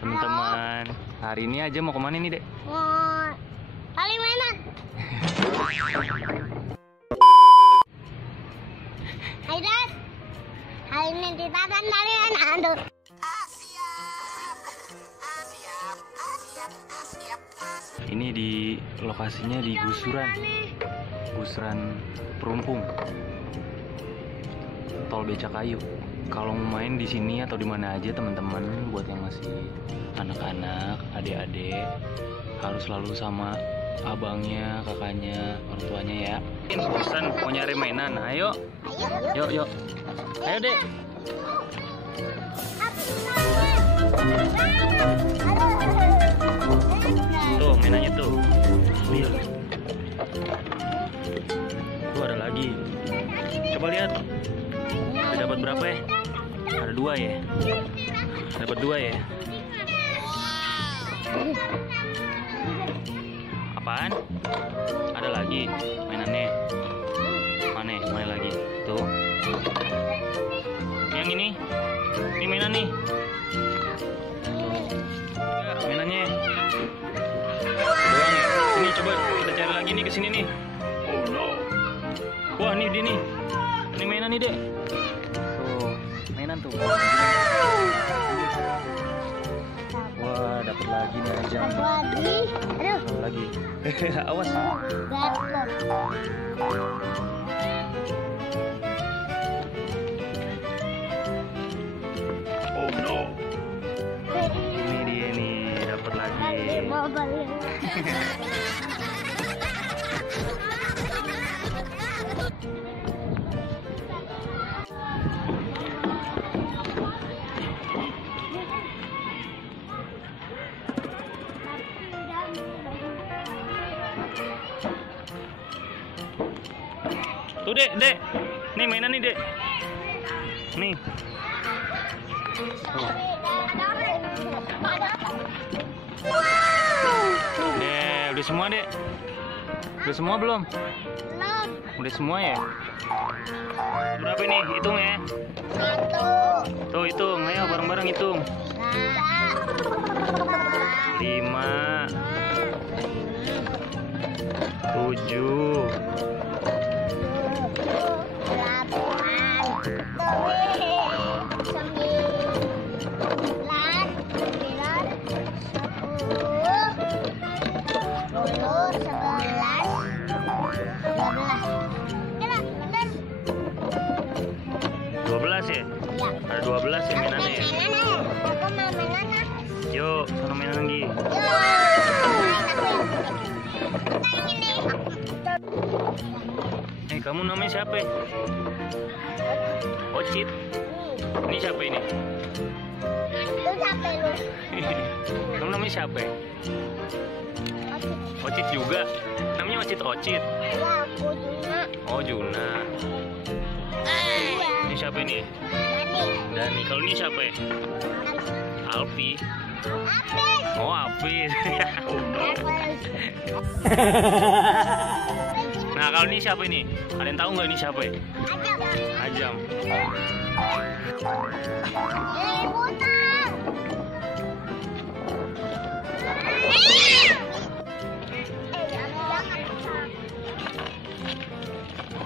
Teman-teman, hari ini aja mau kemana nih, Dek? Mau kali mainan. Hai Das, hari ini kita akan kali mainan tuh. Ini di lokasinya di Gusuran Perumpung, Tol Becakayu. Kalau mau main di sini atau di mana aja teman-teman, buat yang masih anak-anak, adik-adik, harus selalu sama abangnya, kakaknya, orang tuanya ya. Bosan mau nyari mainan, ayo. Yuk. Ayo, Dek. Tuh, mainannya tuh. Iya. Tuh ada lagi. Coba lihat. Udah dapat berapa ya? Ada 2 ya? Dapat 2 ya? Apaan? Ada lagi mainannya. Mana lagi? Tuh. Yang ini mainan nih. Ya, mainannya. Doang ya. Ini coba kita cari lagi nih, kesini nih. Wah, nih dia nih. Ini mainan nih, Dek. Tuh, mainan tuh. Wah, dapat lagi nih aja. Dapat lagi. Awas. Oh no. Ini dia nih, dapat lagi. Tuh, Dek. Nih mainan nih, Dek. Nih. Tuh. Dek, udah semua, Dek. Udah semua belum? Belum. Udah semua ya? Berapa nih? Hitung ya. 1. Tuh, hitung. Ayo bareng-bareng hitung. 5, 7, 12 ya? Iya. Ada 12 ya mainannya ya? Aku mau mainan. Yuk, sana mainan lagi. Kamu namanya siapa? Ocit. Ini siapa ini? Lu siapa lu? Kamu namanya siapa? Ocit juga. Namanya Ocit. Ya, aku Juna. Oh, Juna. Ini siapa ini? Dani. Kalau ini siapa? Alfi. Apis. Oh, Apis. Nah, kalau ini siapa ini? Kalian tahu nggak ini siapa? Ajam.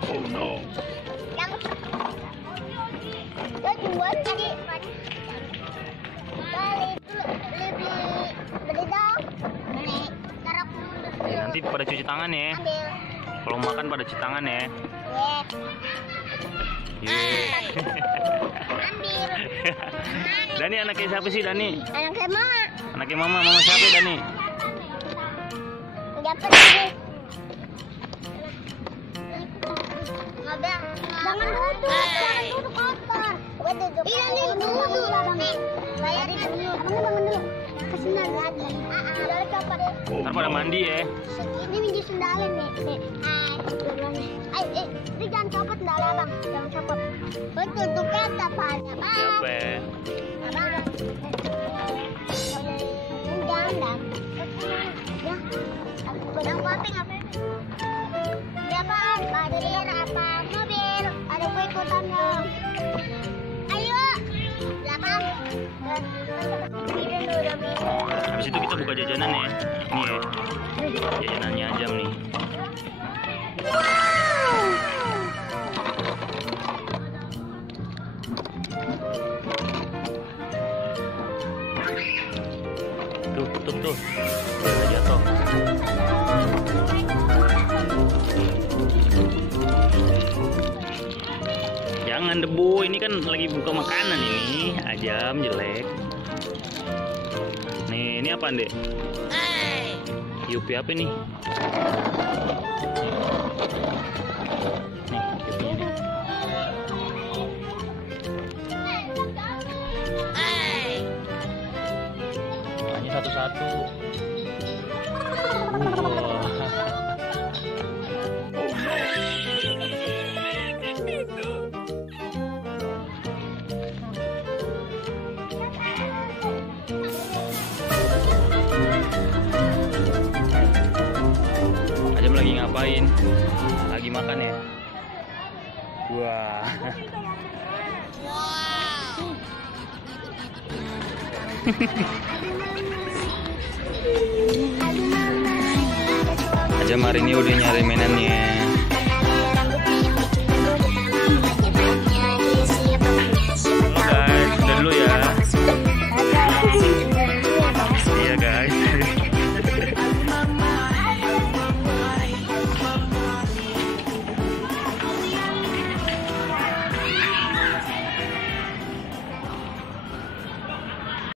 Oh no. Nanti pada cuci tangan ya. Kalau makan pada cuci tangan ya. Ambil. Dani anaknya siapa sih, Dani? Anaknya mama. Anaknya mama siapa Dani? Dapat ini. Jangan duduk kotor. Iya nih, duduk. Bayarin dulu. Abang dulu. Kesini lagi. Dari copot. Ntar pada mandi ya. Ini mindi sendalin nih. Ini jangan copot sendal abang. Jangan copot. Tutupnya apanya, Bang? Siapa? Abang. Jangan. Ya. Yang penting apa? Dia apa? Baterai apa? Mobil. Ada gue ikutan dong. Ayo. Belakang. Ini dulu. Habis itu kita buka jajanan ya. Nih ya. Jajanannya Ajam nih. Tuh. Udah jatuh. Jangan debu, ini kan lagi buka makanan ini. Ajam jelek. Nih, ini apa, Dek? Yupi apa nih? Nih, Yupinya nih. Makanya satu-satu. Wow. Ajam lagi ngapain? Lagi makan ya? Wah. Ajam hari ini udah nyari mainannya.